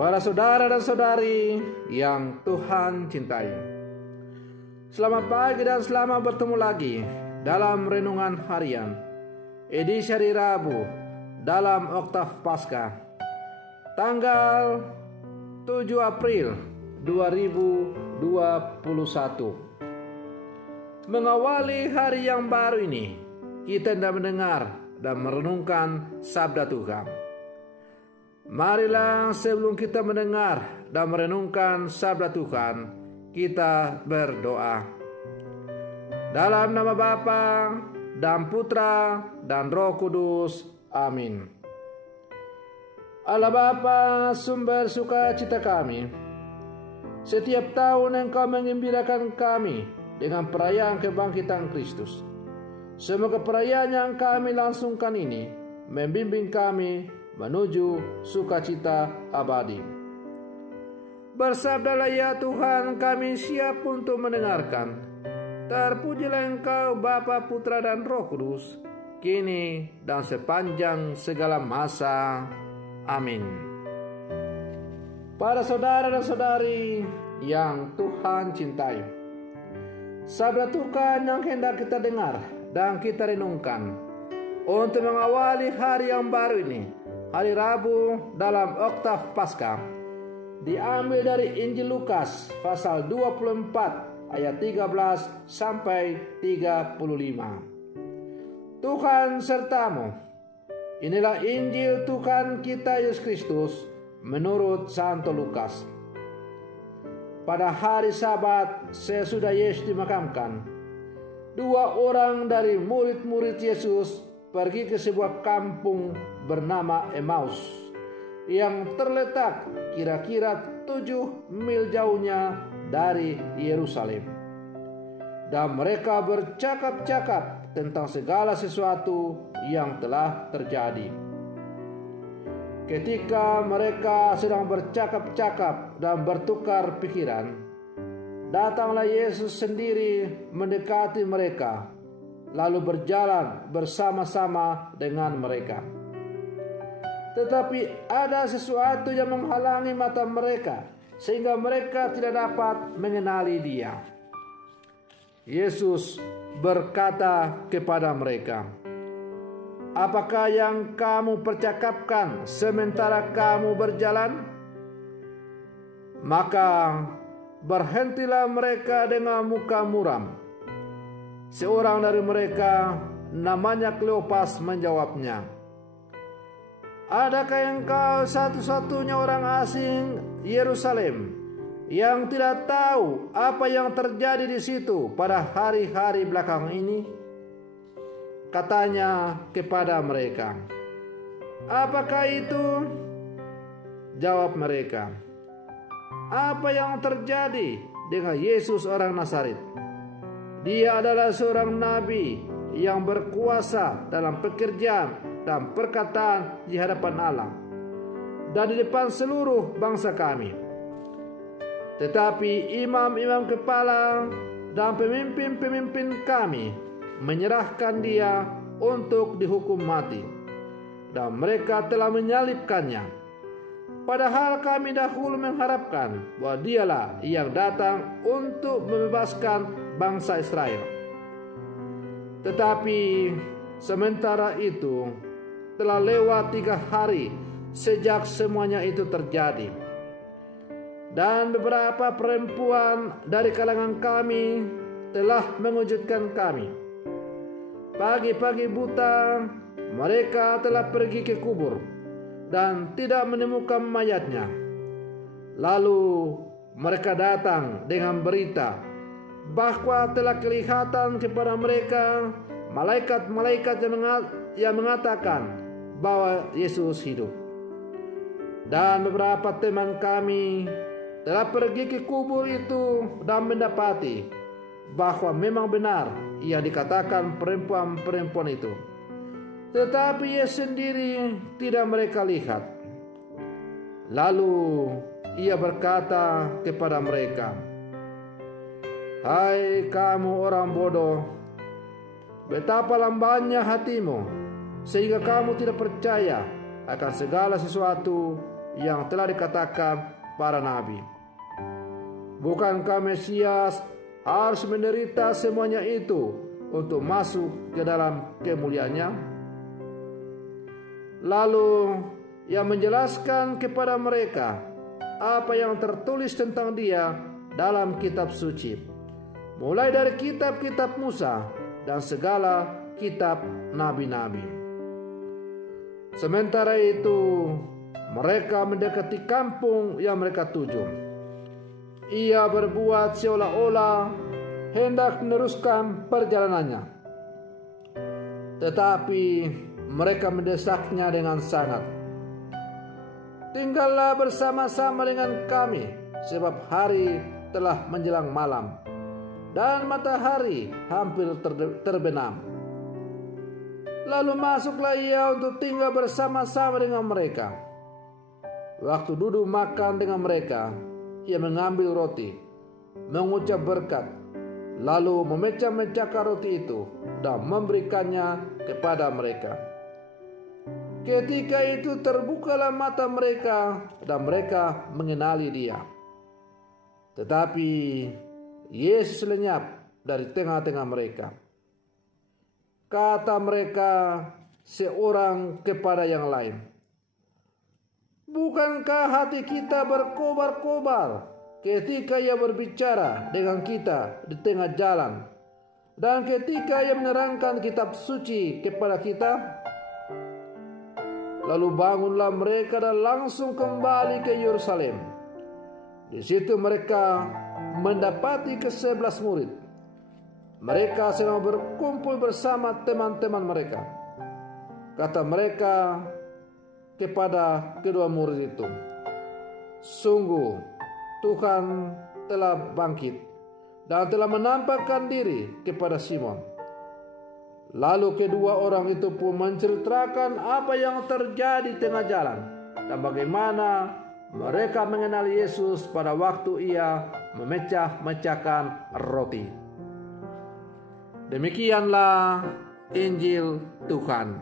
Para saudara dan saudari yang Tuhan cintai, selamat pagi dan selamat bertemu lagi dalam Renungan Harian edisi hari Rabu dalam Oktav Paskah tanggal 7 April 2021. Mengawali hari yang baru ini, kita hendak mendengar dan merenungkan sabda Tuhan. Marilah sebelum kita mendengar dan merenungkan sabda Tuhan, kita berdoa. Dalam nama Bapa dan Putra dan Roh Kudus. Amin. Allah Bapa, sumber sukacita kami, setiap tahun Engkau menggembirakan kami dengan perayaan kebangkitan Kristus. Semoga perayaan yang kami langsungkan ini membimbing kami menuju sukacita abadi. Bersabdalah ya Tuhan, kami siap untuk mendengarkan. Terpujilah Engkau Bapa, Putra dan Roh Kudus, kini dan sepanjang segala masa. Amin. Para saudara dan saudari yang Tuhan cintai, sabda Tuhan yang hendak kita dengar dan kita renungkan untuk mengawali hari yang baru ini, hari Rabu dalam Oktav Paskah, diambil dari Injil Lukas pasal 24 ayat 13 sampai 35. Tuhan sertamu. Inilah Injil Tuhan kita Yesus Kristus menurut Santo Lukas. Pada hari Sabat sesudah Yesus dimakamkan, dua orang dari murid-murid Yesus pergi ke sebuah kampung bernama Emmaus yang terletak kira-kira 7 mil jauhnya dari Yerusalem. Dan mereka bercakap-cakap tentang segala sesuatu yang telah terjadi. Ketika mereka sedang bercakap-cakap dan bertukar pikiran, datanglah Yesus sendiri mendekati mereka, lalu berjalan bersama-sama dengan mereka. Tetapi ada sesuatu yang menghalangi mata mereka, sehingga mereka tidak dapat mengenali Dia. Yesus berkata kepada mereka, "Apakah yang kamu percakapkan sementara kamu berjalan?" Maka berhentilah mereka dengan muka muram. Seorang dari mereka, namanya Kleopas, menjawabnya, "Adakah engkau satu-satunya orang asing Yerusalem yang tidak tahu apa yang terjadi di situ pada hari-hari belakang ini?" Katanya kepada mereka, "Apakah itu?" Jawab mereka, "Apa yang terjadi dengan Yesus orang Nazaret? Dia adalah seorang nabi yang berkuasa dalam pekerjaan dan perkataan di hadapan Allah dan di depan seluruh bangsa kami. Tetapi imam-imam kepala dan pemimpin-pemimpin kami menyerahkan dia untuk dihukum mati, dan mereka telah menyalibkannya. Padahal kami dahulu mengharapkan bahwa dialah yang datang untuk membebaskan bangsa Israel. Tetapi sementara itu telah lewat 3 hari sejak semuanya itu terjadi. Dan beberapa perempuan dari kalangan kami telah mengejutkan kami. Pagi-pagi buta mereka telah pergi ke kubur dan tidak menemukan mayatnya. Lalu mereka datang dengan berita bahwa telah kelihatan kepada mereka malaikat-malaikat yang mengatakan bahwa Yesus hidup. Dan beberapa teman kami telah pergi ke kubur itu dan mendapati bahwa memang benar ia dikatakan perempuan-perempuan itu. Tetapi ia sendiri tidak mereka lihat. Lalu ia berkata kepada mereka, "Hai kamu orang bodoh, betapa lambannya hatimu, sehingga kamu tidak percaya akan segala sesuatu yang telah dikatakan para nabi. Bukankah Mesias harus menderita semuanya itu untuk masuk ke dalam kemuliaannya? Lalu ia menjelaskan kepada mereka apa yang tertulis tentang dia dalam kitab suci, mulai dari kitab-kitab Musa dan segala kitab nabi-nabi. Sementara itu, mereka mendekati kampung yang mereka tuju. Ia berbuat seolah-olah hendak meneruskan perjalanannya, tetapi mereka mendesaknya dengan sangat. "Tinggallah bersama-sama dengan kami, sebab hari telah menjelang malam dan matahari hampir terbenam." Lalu masuklah ia untuk tinggal bersama-sama dengan mereka. Waktu duduk makan dengan mereka, ia mengambil roti, mengucap berkat, lalu memecah-mecahkan roti itu dan memberikannya kepada mereka. Ketika itu terbukalah mata mereka dan mereka mengenali dia. Tetapi Yesus lenyap dari tengah-tengah mereka. Kata mereka seorang kepada yang lain, "Bukankah hati kita berkobar-kobar ketika ia berbicara dengan kita di tengah jalan, dan ketika ia menerangkan kitab suci kepada kita?" Lalu bangunlah mereka dan langsung kembali ke Yerusalem. Di situ mereka mendapati ke-11 murid. Mereka sedang berkumpul bersama teman-teman mereka. Kata mereka kepada kedua murid itu, "Sungguh Tuhan telah bangkit dan telah menampakkan diri kepada Simon." Lalu kedua orang itu pun menceritakan apa yang terjadi di tengah jalan dan bagaimana mereka mengenal Yesus pada waktu ia memecah-mecahkan roti. Demikianlah Injil Tuhan.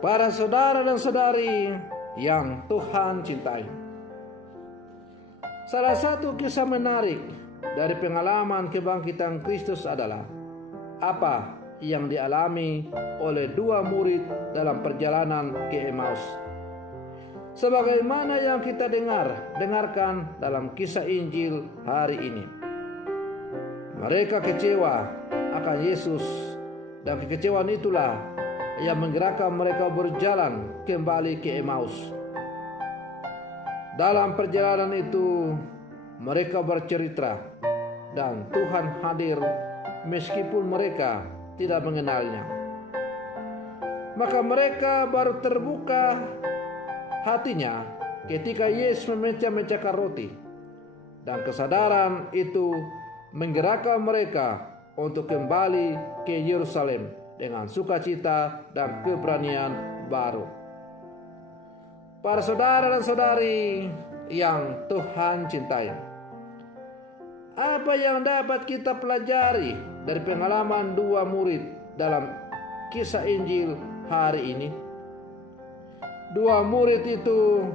Para saudara dan saudari yang Tuhan cintai, salah satu kisah menarik dari pengalaman kebangkitan Kristus adalah apa yang dialami oleh dua murid dalam perjalanan ke Emmaus. Sebagaimana yang kita dengarkan dalam kisah Injil hari ini. Mereka kecewa akan Yesus, dan kekecewaan itulah yang menggerakkan mereka berjalan kembali ke Emmaus. Dalam perjalanan itu mereka bercerita dan Tuhan hadir meskipun mereka tidak mengenalnya. Maka mereka baru terbuka hatinya ketika Yesus memecah-mecahkan roti, dan kesadaran itu menggerakkan mereka untuk kembali ke Yerusalem dengan sukacita dan keberanian baru. Para saudara dan saudari yang Tuhan cintai, apa yang dapat kita pelajari dari pengalaman dua murid dalam kisah Injil hari ini? Dua murid itu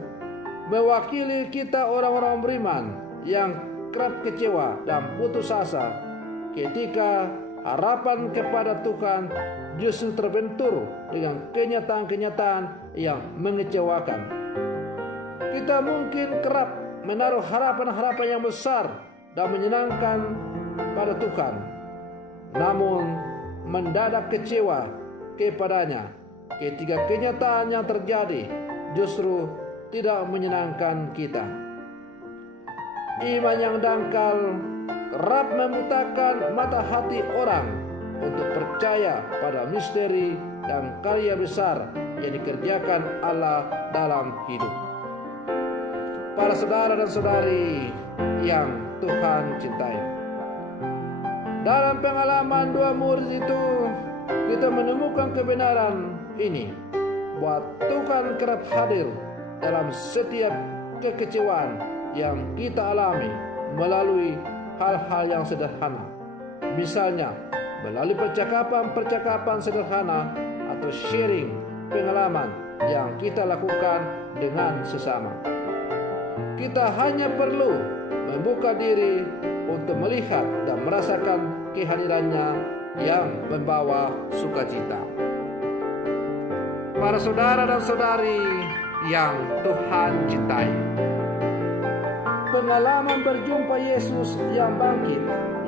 mewakili kita orang-orang beriman yang kerap kecewa dan putus asa ketika harapan kepada Tuhan justru terbentur dengan kenyataan-kenyataan yang mengecewakan. Kita mungkin kerap menaruh harapan-harapan yang besar dan menyenangkan pada Tuhan, namun mendadak kecewa kepadanya ketika kenyataan yang terjadi justru tidak menyenangkan kita. Iman yang dangkal kerap membutakan mata hati orang untuk percaya pada misteri dan karya besar yang dikerjakan Allah dalam hidup. Para saudara dan saudari yang Tuhan cintai, dalam pengalaman dua murid itu kita menemukan kebenaran ini, bahwa Tuhan kerap hadir dalam setiap kekecewaan yang kita alami melalui hal-hal yang sederhana. Misalnya melalui percakapan-percakapan sederhana atau sharing pengalaman yang kita lakukan dengan sesama. Kita hanya perlu membuka diri untuk melihat dan merasakan kehadirannya yang membawa sukacita. Para saudara dan saudari yang Tuhan cintai, pengalaman berjumpa Yesus yang bangkit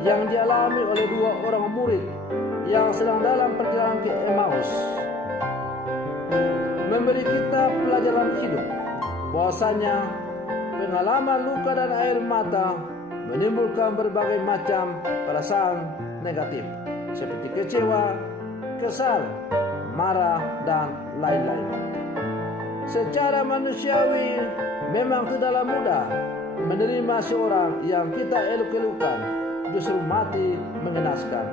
yang dialami oleh dua orang murid yang sedang dalam perjalanan ke Emmaus memberi kita pelajaran hidup bahwasanya pengalaman luka dan air mata menimbulkan berbagai macam perasaan negatif seperti kecewa, kesal, marah, dan lain-lain. Secara manusiawi memang tidaklah mudah menerima seorang yang kita elok-elukan justru mati mengenaskan.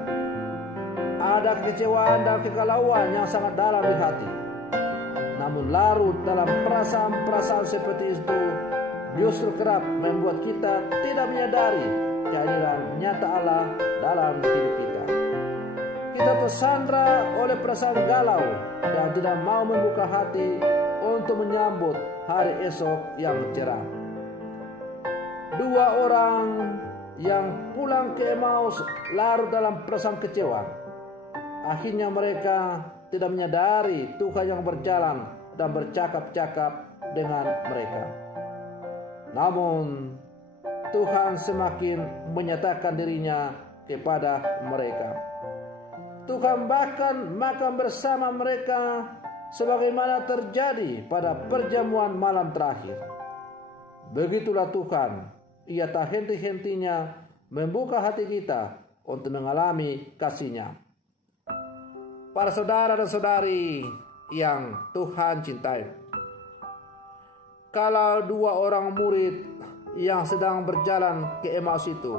Ada kekecewaan dan kegalauan yang sangat dalam di hati. Namun larut dalam perasaan-perasaan seperti itu justru kerap membuat kita tidak menyadari kehadiran nyata Allah dalam hidup kita. Kita tersandra oleh perasaan galau dan tidak mau membuka hati untuk menyambut hari esok yang cerah. Dua orang yang pulang ke Emmaus larut dalam perasaan kecewa. Akhirnya mereka tidak menyadari Tuhan yang berjalan dan bercakap-cakap dengan mereka. Namun Tuhan semakin menyatakan dirinya kepada mereka. Tuhan bahkan makan bersama mereka sebagaimana terjadi pada perjamuan malam terakhir. Begitulah Tuhan, Ia tak henti-hentinya membuka hati kita untuk mengalami kasih-Nya. Para saudara dan saudari yang Tuhan cintai, kalau dua orang murid yang sedang berjalan ke Emmaus itu,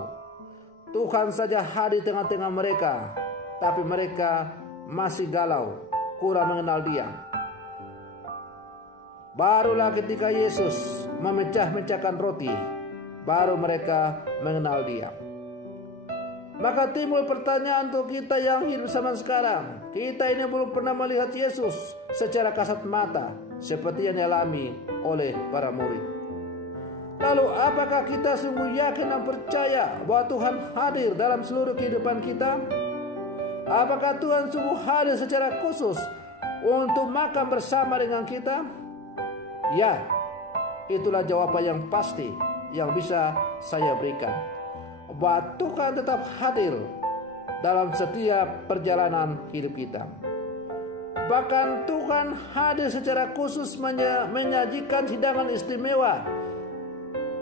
Tuhan saja hadir di tengah-tengah mereka, tapi mereka masih galau, kurang mengenal Dia. Barulah ketika Yesus memecah-mecahkan roti, baru mereka mengenal Dia. Maka timbul pertanyaan untuk kita yang hidup zaman sekarang. Kita ini belum pernah melihat Yesus secara kasat mata seperti yang dialami oleh para murid. Lalu apakah kita sungguh yakin dan percaya bahwa Tuhan hadir dalam seluruh kehidupan kita? Apakah Tuhan sungguh hadir secara khusus untuk makan bersama dengan kita? Ya, itulah jawaban yang pasti yang bisa saya berikan. Bahwa Tuhan tetap hadir dalam setiap perjalanan hidup kita. Bahkan Tuhan hadir secara khusus menyajikan hidangan istimewa,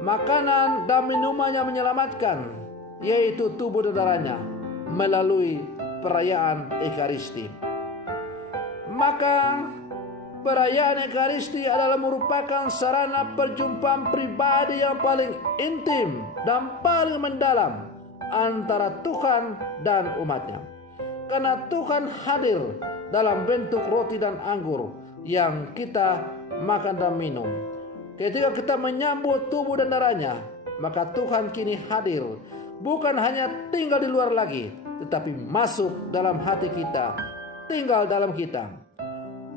makanan dan minuman yang menyelamatkan, yaitu tubuh dan darahnya melalui perayaan Ekaristi. Maka perayaan Ekaristi adalah merupakan sarana perjumpaan pribadi yang paling intim dan paling mendalam antara Tuhan dan umatnya. Karena Tuhan hadir dalam bentuk roti dan anggur yang kita makan dan minum. Ketika kita menyambut tubuh dan darahnya, maka Tuhan kini hadir, bukan hanya tinggal di luar lagi, tetapi masuk dalam hati kita, tinggal dalam kita.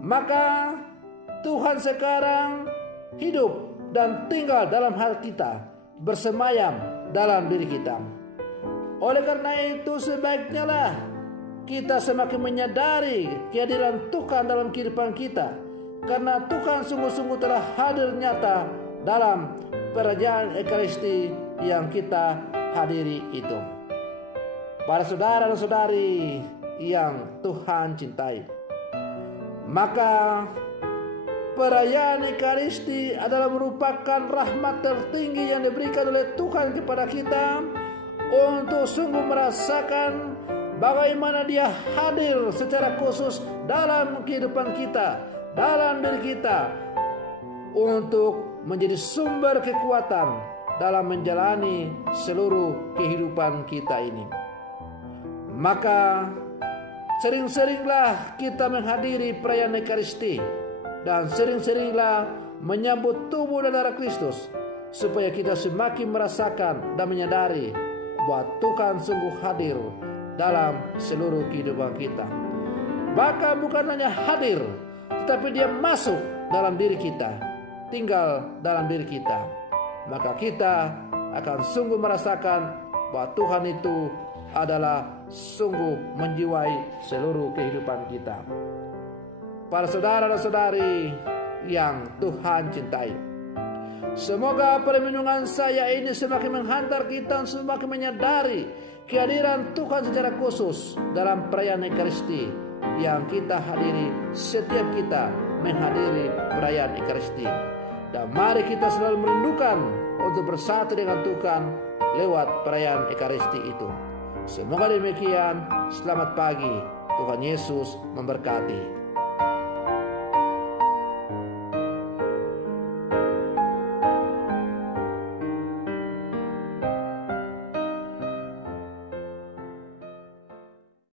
Maka Tuhan sekarang hidup dan tinggal dalam hati kita, bersemayam dalam diri kita. Oleh karena itu sebaiknya lah kita semakin menyadari kehadiran Tuhan dalam kehidupan kita, karena Tuhan sungguh-sungguh telah hadir nyata dalam perayaan Ekaristi yang kita hadiri itu. Para saudara dan saudari yang Tuhan cintai, maka perayaan Ekaristi adalah merupakan rahmat tertinggi yang diberikan oleh Tuhan kepada kita untuk sungguh merasakan bagaimana Dia hadir secara khusus dalam kehidupan kita, dalam diri kita, untuk menjadi sumber kekuatan dalam menjalani seluruh kehidupan kita ini. Maka sering-seringlah kita menghadiri perayaan Ekaristi dan sering-seringlah menyambut tubuh dan darah Kristus, supaya kita semakin merasakan dan menyadari bahwa Tuhan sungguh hadir dalam seluruh kehidupan kita. Bahkan bukan hanya hadir, tetapi dia masuk dalam diri kita, tinggal dalam diri kita. Maka kita akan sungguh merasakan bahwa Tuhan itu adalah sungguh menjiwai seluruh kehidupan kita. Para saudara dan saudari yang Tuhan cintai, semoga perlindungan saya ini semakin menghantar kita semakin menyadari kehadiran Tuhan secara khusus dalam perayaan Ekaristi yang kita hadiri setiap kita menghadiri perayaan Ekaristi. Dan mari kita selalu merindukan untuk bersatu dengan Tuhan lewat perayaan Ekaristi itu. Semoga demikian. Selamat pagi. Tuhan Yesus memberkati.